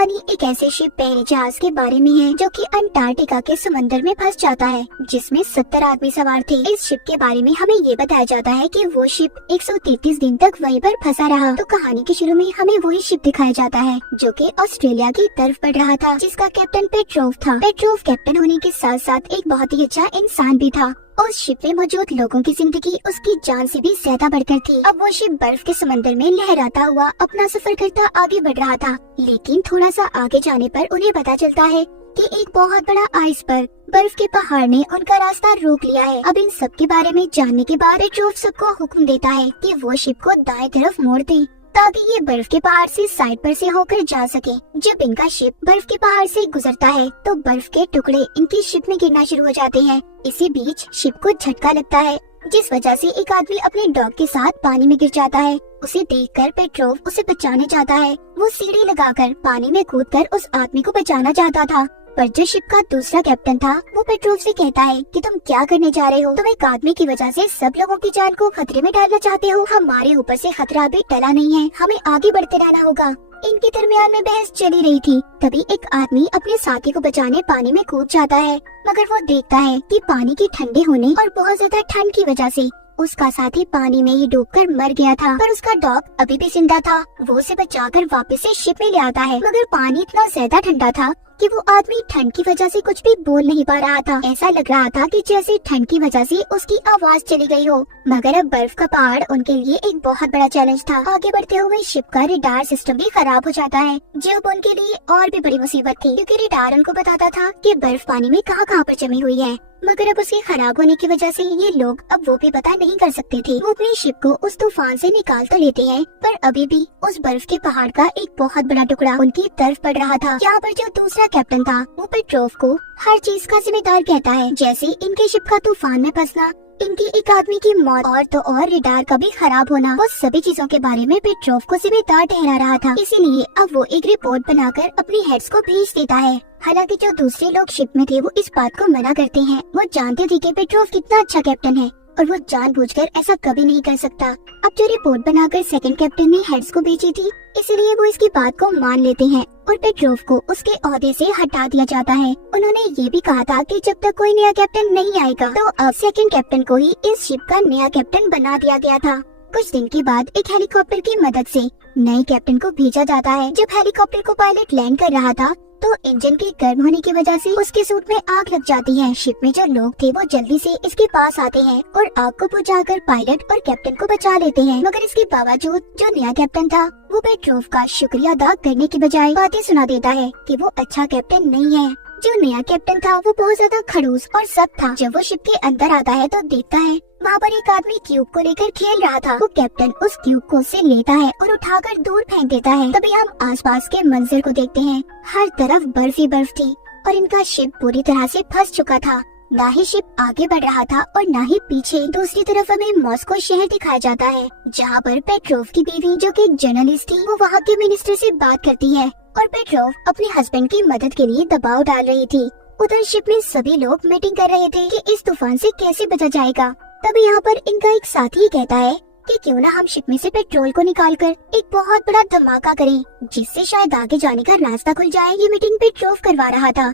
कहानी एक ऐसे शिप पहले जहाज के बारे में है जो कि अंटार्कटिका के समंदर में फंस जाता है, जिसमें 70 आदमी सवार थे। इस शिप के बारे में हमें ये बताया जाता है कि वो शिप 133 दिन तक वहीं पर फंसा रहा। तो कहानी के शुरू में हमें वही शिप दिखाया जाता है जो कि ऑस्ट्रेलिया की तरफ बढ़ रहा था, जिसका कैप्टन पेट्रोव था। पेट्रोव कैप्टन होने के साथ साथ एक बहुत ही अच्छा इंसान भी था। उस शिप में मौजूद लोगों की जिंदगी उसकी जान से भी ज्यादा बढ़कर थी। अब वो शिप बर्फ के समंदर में लहराता हुआ अपना सफर करता आगे बढ़ रहा था, लेकिन थोड़ा सा आगे जाने पर उन्हें पता चलता है कि एक बहुत बड़ा आइसबर्ग बर्फ के पहाड़ ने उनका रास्ता रोक लिया है। अब इन सब के बारे में जानने के बाद पेट्रोव सबको हुक्म देता है कि वो शिप को दाएं तरफ मोड़ दे ताकि ये बर्फ के पहाड़ से साइड पर से होकर जा सके। जब इनका शिप बर्फ के पहाड़ से गुजरता है तो बर्फ के टुकड़े इनकी शिप में गिरना शुरू हो जाते हैं। इसी बीच शिप को झटका लगता है, जिस वजह से एक आदमी अपने डॉग के साथ पानी में गिर जाता है। उसे देखकर पेट्रोव उसे बचाने जाता है। वो सीढ़ी लगाकर पानी में कूदकर उस आदमी को बचाना चाहता था, पर जो शिप का दूसरा कैप्टन था वो पेट्रोव से कहता है कि तुम क्या करने जा रहे हो? तुम एक आदमी की वजह से सब लोगों की जान को खतरे में डालना चाहते हो। हमारे ऊपर से खतरा अभी टला नहीं है, हमें आगे बढ़ते रहना होगा। इनके दरमियान में बहस चली रही थी, तभी एक आदमी अपने साथी को बचाने पानी में कूद जाता है, मगर वो देखता है कि पानी के ठंडे होने और बहुत ज्यादा ठंड की वजह से उसका साथी पानी में ही डूबकर मर गया था। पर उसका डॉग अभी भी जिंदा था। वो उसे बचाकर वापस से शिप में ले आता है, मगर पानी इतना ज्यादा ठंडा था कि वो आदमी ठंड की वजह से कुछ भी बोल नहीं पा रहा था। ऐसा लग रहा था कि जैसे ठंड की वजह से उसकी आवाज चली गई हो। मगर अब बर्फ का पहाड़ उनके लिए एक बहुत बड़ा चैलेंज था। आगे बढ़ते हुए शिप का रडार सिस्टम भी खराब हो जाता है, जो अब उनके लिए और भी बड़ी मुसीबत थी, क्योंकि रडार उनको बताता था कि बर्फ पानी में कहाँ पर जमी हुई है। मगर अब उसके खराब होने की वजह से ये लोग अब वो भी पता नहीं कर सकते थे। वो अपनी शिप को उस तूफान से निकाल तो लेते हैं, पर अभी भी उस बर्फ के पहाड़ का एक बहुत बड़ा टुकड़ा उनकी तरफ पड़ रहा था। यहाँ पर जो दूसरा कैप्टन था वो पेट्रोव को हर चीज का जिम्मेदार कहता है, जैसे इनके शिप का तूफान में फंसना, इनकी एक आदमी की मौत और तो और रडार का भी खराब होना। वो सभी चीजों के बारे में पेट्रोव को जिम्मेदार ठहरा रहा था। इसीलिए अब वो एक रिपोर्ट बनाकर अपने हेड्स को भेज देता है। हालांकि जो दूसरे लोग शिप में थे वो इस बात को मना करते हैं। वो जानते थे कि पेट्रोव कितना अच्छा कैप्टन है और वो जानबूझकर ऐसा कभी नहीं कर सकता। अब जो रिपोर्ट बनाकर सेकंड कैप्टन ने हेड्स को भेजी थी, इसलिए वो इसकी बात को मान लेते हैं और पेट्रोव को उसके ओहदे से हटा दिया जाता है। उन्होंने ये भी कहा था कि जब तक कोई नया कैप्टन नहीं आएगा तो अब सेकंड कैप्टन को ही इस शिप का नया कैप्टन बना दिया गया था। कुछ दिन के बाद एक हेलीकॉप्टर की मदद से नए कैप्टन को भेजा जाता है। जब हेलीकॉप्टर को पायलट लैंड कर रहा था तो इंजन के गर्म होने की वजह से उसके सूट में आग लग जाती है। शिप में जो लोग थे वो जल्दी से इसके पास आते हैं और आग को बुझाकर पायलट और कैप्टन को बचा लेते हैं। मगर इसके बावजूद जो नया कैप्टन था वो पेट्रोव का शुक्रिया अदा करने की बजाय बातें सुना देता है कि वो अच्छा कैप्टन नहीं है। जो नया कैप्टन था वो बहुत ज्यादा खड़ूस और सख्त था। जब वो शिप के अंदर आता है तो देखता है वहाँ पर एक आदमी क्यूब को लेकर खेल रहा था। वो कैप्टन उस क्यूब को उससे लेता है और उठाकर दूर फेंक देता है। तभी हम आसपास के मंजर को देखते हैं। हर तरफ बर्फ ही बर्फ थी और इनका शिप पूरी तरह से फंस चुका था। ना ही शिप आगे बढ़ रहा था और ना ही पीछे। दूसरी तरफ हमें मॉस्को शहर दिखाया जाता है, जहाँ पर पेट्रोव की बीवी जो कि एक जर्नलिस्ट थी वो वहाँ के मिनिस्टर से बात करती है और पेट्रोव अपने हस्बैंड की मदद के लिए दबाव डाल रही थी। उधर शिप में सभी लोग मीटिंग कर रहे थे कि इस तूफान से कैसे बचा जाएगा। तभी यहाँ पर इनका एक साथी कहता है कि क्यों ना हम शिप में से पेट्रोल को निकालकर एक बहुत बड़ा धमाका करें, जिससे शायद आगे जाने का रास्ता खुल जाए। ये मीटिंग पेट्रोव करवा रहा था।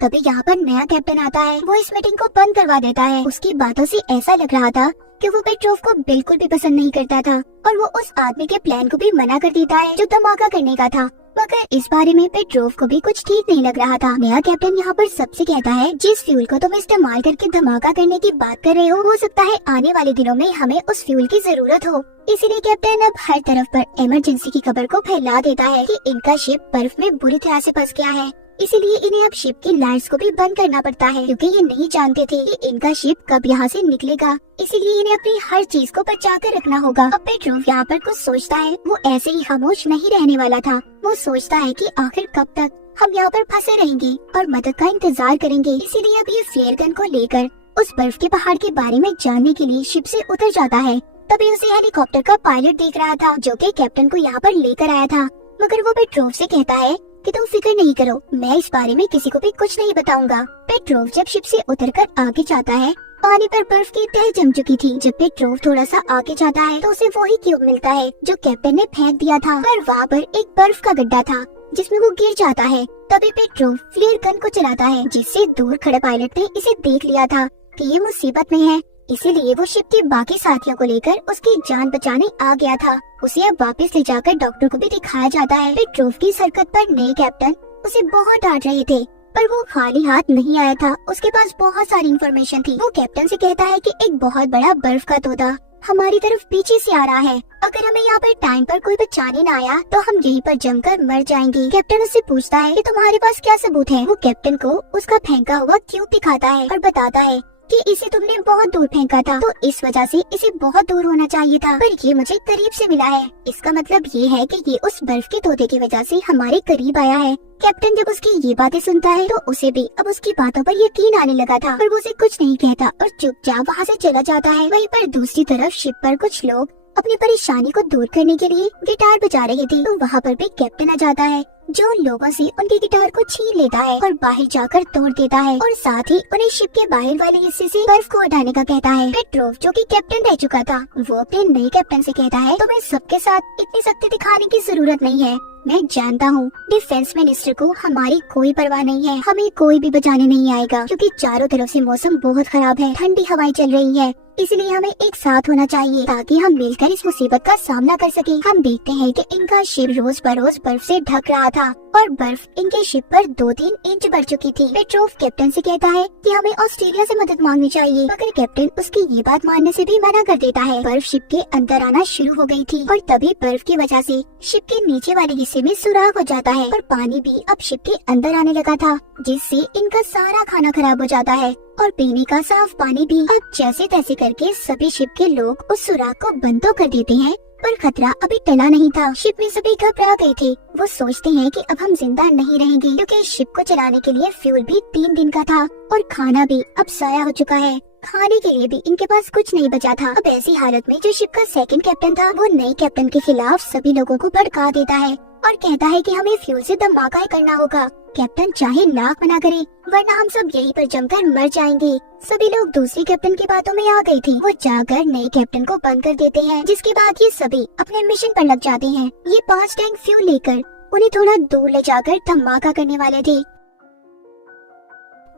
तभी यहाँ पर नया कैप्टन आता है, वो इस मीटिंग को बंद करवा देता है। उसकी बातों से ऐसा लग रहा था कि वो पेट्रोव को बिल्कुल भी पसंद नहीं करता था और वो उस आदमी के प्लान को भी मना कर देता है जो धमाका करने का था। मगर इस बारे में पेट्रोव को भी कुछ ठीक नहीं लग रहा था। नया कैप्टन यहाँ पर सबसे कहता है जिस फ्यूल को तुम इस्तेमाल करके धमाका करने की बात कर रहे हो सकता है आने वाले दिनों में हमें उस फ्यूल की जरूरत हो। इसीलिए कैप्टन अब हर तरफ पर इमरजेंसी की खबर को फैला देता है कि इनका शिप बर्फ में बुरी तरह से फंस गया है। इसीलिए इन्हें अब शिप की लाइट्स को भी बंद करना पड़ता है, क्योंकि ये नहीं जानते थे कि इनका शिप कब यहाँ से निकलेगा। इसीलिए इन्हें अपनी हर चीज को बचा कर रखना होगा। अब पेट्रोव यहाँ पर कुछ सोचता है। वो ऐसे ही खामोश नहीं रहने वाला था। वो सोचता है कि आखिर कब तक हम यहाँ पर फंसे रहेंगे और मदद का इंतजार करेंगे। इसीलिए अब ये फ्लेयर गन को लेकर उस बर्फ के पहाड़ के बारे में जानने के लिए शिप से उतर जाता है। तभी उसे हेलीकॉप्टर का पायलट देख रहा था जो कि कैप्टन को यहाँ पर लेकर आया था। मगर वो पेट्रोव से कहता है कि तुम फिक्र नहीं करो, मैं इस बारे में किसी को भी कुछ नहीं बताऊंगा। पेट्रोव जब शिप से उतरकर आगे जाता है पानी पर बर्फ की तह जम चुकी थी। जब पेट्रोव थोड़ा सा आगे जाता है तो उसे वही क्यूब मिलता है जो कैप्टन ने फेंक दिया था, पर वहाँ पर एक बर्फ का गड्ढा था जिसमें वो गिर जाता है। तभी पेट्रोव फ्लेयर गन को चलाता है, जिससे दूर खड़े पायलट ने इसे देख लिया था कि ये मुसीबत में है, इसीलिए वो शिप के बाकी साथियों को लेकर उसकी जान बचाने आ गया था। उसे अब वापस ले जाकर डॉक्टर को भी दिखाया जाता है। पेट्रोव की हरकत पर नए कैप्टन उसे बहुत डांट रहे थे, पर वो खाली हाथ नहीं आया था, उसके पास बहुत सारी इन्फॉर्मेशन थी। वो कैप्टन से कहता है कि एक बहुत बड़ा बर्फ का तोता हमारी तरफ पीछे से आ रहा है, अगर हमें यहाँ पर टाइम पर कोई बचाने न आया तो हम यहीं पर जमकर मर जाएंगे। कैप्टन उससे पूछता है कि तुम्हारे पास क्या सबूत है। वो कैप्टन को उसका फेंका हुआ क्यूब दिखाता है और बताता है कि इसे तुमने बहुत दूर फेंका था, तो इस वजह से इसे बहुत दूर होना चाहिए था, पर ये मुझे करीब से मिला है। इसका मतलब ये है कि ये उस बर्फ के तोते की वजह से हमारे करीब आया है। कैप्टन जब उसकी ये बातें सुनता है तो उसे भी अब उसकी बातों पर यकीन आने लगा था, पर वो उसे कुछ नहीं कहता और चुपचाप वहाँ से चला जाता है। वहीं पर दूसरी तरफ शिप पर कुछ लोग अपनी परेशानी को दूर करने के लिए गिटार बजा रहे थे, तो वहाँ पर भी कैप्टन आ जाता है जो उन लोगों से उनके गिटार को छीन लेता है और बाहर जाकर तोड़ देता है, और साथ ही उन्हें शिप के बाहर वाले हिस्से से बर्फ को हटाने का कहता है। पेट्रोव जो कि कैप्टन रह चुका था, वो अपने नए कैप्टन से कहता है तुम्हें सबके साथ इतनी सख्ती दिखाने की जरूरत नहीं है, मैं जानता हूँ डिफेंस मिनिस्टर को हमारी कोई परवाह नहीं है, हमें कोई भी बचाने नहीं आएगा क्योंकि चारों तरफ से मौसम बहुत खराब है, ठंडी हवाएं चल रही है, इसलिए हमें एक साथ होना चाहिए ताकि हम मिलकर इस मुसीबत का सामना कर सकें। हम देखते हैं कि इनका शिप रोज बरोज बर्फ से ढक रहा था और बर्फ इनके शिप पर 2-3 इंच बढ़ चुकी थी। पेट्रोव कैप्टन से कहता है कि हमें ऑस्ट्रेलिया से मदद मांगनी चाहिए, मगर कैप्टन उसकी ये बात मानने से भी मना कर देता है। बर्फ शिप के अंदर आना शुरू हो गई थी और तभी बर्फ की वजह से शिप के नीचे वाले हिस्से में सुराख हो जाता है और पानी भी अब शिप के अंदर आने लगा था, जिससे इनका सारा खाना खराब हो जाता है और पीने का साफ पानी भी। अब जैसे तैसे करके सभी शिप के लोग उस सुराख को बंद तो कर देते हैं, पर खतरा अभी टला नहीं था। शिप में सभी घबरा गए थे, वो सोचते हैं कि अब हम जिंदा नहीं रहेंगे क्योंकि शिप को चलाने के लिए फ्यूल भी 3 दिन का था और खाना भी अब ज़ाया हो चुका है, खाने के लिए भी इनके पास कुछ नहीं बचा था। अब ऐसी हालत में जो शिप का सेकंड कैप्टन था वो नए कैप्टन के खिलाफ सभी लोगों को भड़का देता है और कहता है कि हमें फ्यूल से धमाका ही करना होगा, कैप्टन चाहे नाक मना करे वरना हम सब यहीं पर जमकर मर जाएंगे। सभी लोग दूसरी कैप्टन की बातों में आ गए थे, वो जाकर नए कैप्टन को बंद कर देते हैं, जिसके बाद ये सभी अपने मिशन पर लग जाते हैं। ये 5 टैंक फ्यूल लेकर उन्हें थोड़ा दूर ले जाकर धमाका करने वाले थे।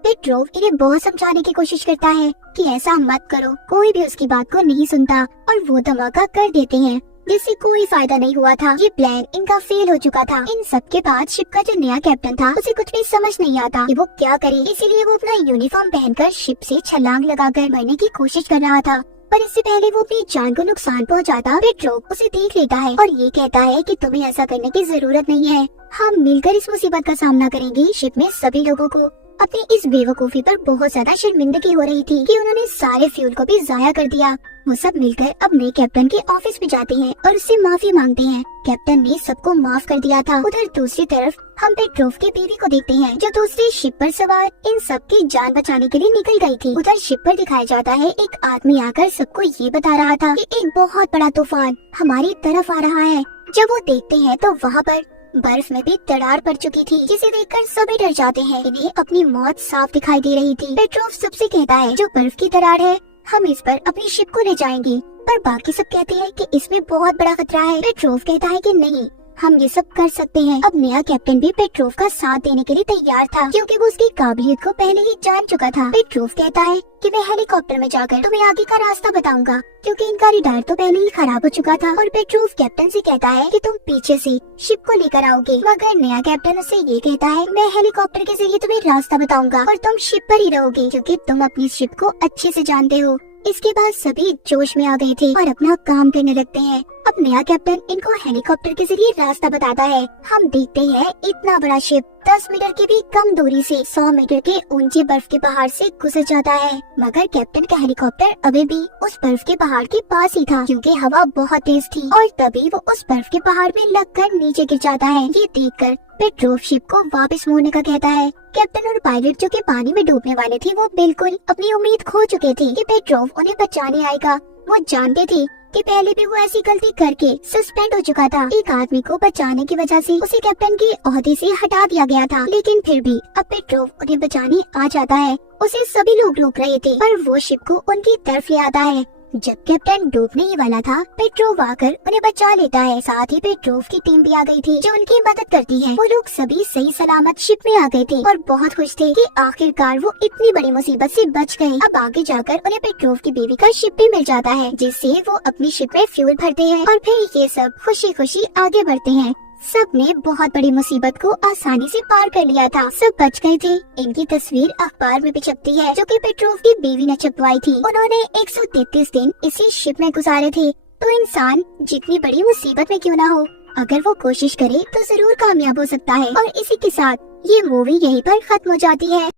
पेट्रोव इन्हें बहुत समझाने की कोशिश करता है कि ऐसा मत करो, कोई भी उसकी बात को नहीं सुनता और वो धमाका कर देते हैं, जिससे कोई फायदा नहीं हुआ था। ये प्लान इनका फेल हो चुका था। इन सब के बाद शिप का जो नया कैप्टन था उसे कुछ भी समझ नहीं आता कि वो क्या करे, इसीलिए वो अपना यूनिफॉर्म पहनकर शिप से छलांग लगाकर मरने की कोशिश कर रहा था, पर इससे पहले वो अपनी जान को नुकसान पहुंचाता। पेट्रोव उसे देख लेता है और ये कहता है कि तुम्हें ऐसा करने की जरूरत नहीं है, हम मिलकर इस मुसीबत का सामना करेंगे। शिप में सभी लोगों को अपनी इस बेवकूफी पर बहुत ज्यादा शर्मिंदगी हो रही थी कि उन्होंने सारे फ्यूल को भी जाया कर दिया। वो सब मिलकर अब नए कैप्टन के ऑफिस में जाते हैं और उससे माफी मांगते हैं। कैप्टन ने सबको माफ कर दिया था। उधर दूसरी तरफ हम पेट्रोव की बीवी को देखते हैं जो दूसरी शिप पर सवार इन सब की जान बचाने के लिए निकल गई थी। उधर शिप पर दिखाया जाता है एक आदमी आकर सबको ये बता रहा था कि एक बहुत बड़ा तूफान हमारी तरफ आ रहा है। जब वो देखते हैं तो वहाँ पर बर्फ में भी दरार पड़ चुकी थी, जिसे देखकर सभी डर जाते हैं। इन्हें अपनी मौत साफ दिखाई दे रही थी। पेट्रोव सबसे कहता है जो बर्फ की दरार है हम इस पर अपनी शिप को ले जाएंगे, पर बाकी सब कहते हैं कि इसमें बहुत बड़ा खतरा है। पेट्रोव कहता है कि नहीं, हम ये सब कर सकते हैं। अब नया कैप्टन भी पेट्रोव का साथ देने के लिए तैयार था क्योंकि वो उसकी काबिलियत को पहले ही जान चुका था। पेट्रोव कहता है कि मैं हेलीकॉप्टर में जाकर तुम्हें आगे का रास्ता बताऊंगा क्योंकि इनका रडार तो पहले ही खराब हो चुका था। और पेट्रोव कैप्टन से कहता है कि तुम पीछे से शिप को लेकर आओगे, मगर नया कैप्टन उससे ये कहता है मैं हेलीकॉप्टर के जरिए तुम्हें रास्ता बताऊंगा और तुम शिप पर ही रहोगे क्योंकि तुम अपनी शिप को अच्छे से जानते हो। इसके बाद सभी जोश में आ गए थे और अपना काम करने लगते हैं। अब नया कैप्टन इनको हेलीकॉप्टर के जरिए रास्ता बताता है। हम देखते हैं इतना बड़ा शिप 10 मीटर की भी कम दूरी से 100 मीटर के ऊंचे बर्फ के पहाड़ से गुजर जाता है, मगर कैप्टन का हेलीकॉप्टर अभी भी उस बर्फ के पहाड़ के पास ही था क्योंकि हवा बहुत तेज थी और तभी वो उस बर्फ के पहाड़ में लगकर नीचे गिर जाता है। ये देखकर पेट्रोव शिप को वापस मोड़ने का कहता है। कैप्टन और पायलट जो कि पानी में डूबने वाले थे वो बिल्कुल अपनी उम्मीद खो चुके थे कि पेट्रोव उन्हें बचाने आएगा। वो जानते थे कि पहले भी वो ऐसी गलती करके सस्पेंड हो चुका था। एक आदमी को बचाने की वजह से उसे कैप्टन के ओहदे से हटा दिया गया था, लेकिन फिर भी अब पेट्रोव उन्हें बचाने आ जाता है। उसे सभी लोग रोक रहे थे पर वो शिप को उनकी तरफ ले आता है। जब कैप्टन डूबने ही वाला था, पेट्रोव आकर उन्हें बचा लेता है। साथ ही पेट्रोव की टीम भी आ गई थी जो उनकी मदद करती है। वो लोग सभी सही सलामत शिप में आ गए थे और बहुत खुश थे कि आखिरकार वो इतनी बड़ी मुसीबत से बच गए। अब आगे जाकर उन्हें पेट्रोव की बीवी का शिप भी मिल जाता है, जिससे वो अपनी शिप में फ्यूल भरते हैं और फिर ये सब खुशी खुशी आगे बढ़ते हैं। सब ने बहुत बड़ी मुसीबत को आसानी से पार कर लिया था, सब बच गए थे। इनकी तस्वीर अखबार में भी छपती है जो कि पेट्रोव की बीवी ने छपवाई थी। उन्होंने 133 दिन इसी शिप में गुजारे थे। तो इंसान जितनी बड़ी मुसीबत में क्यों ना हो, अगर वो कोशिश करे तो जरूर कामयाब हो सकता है। और इसी के साथ ये मूवी यहीं पर खत्म हो जाती है।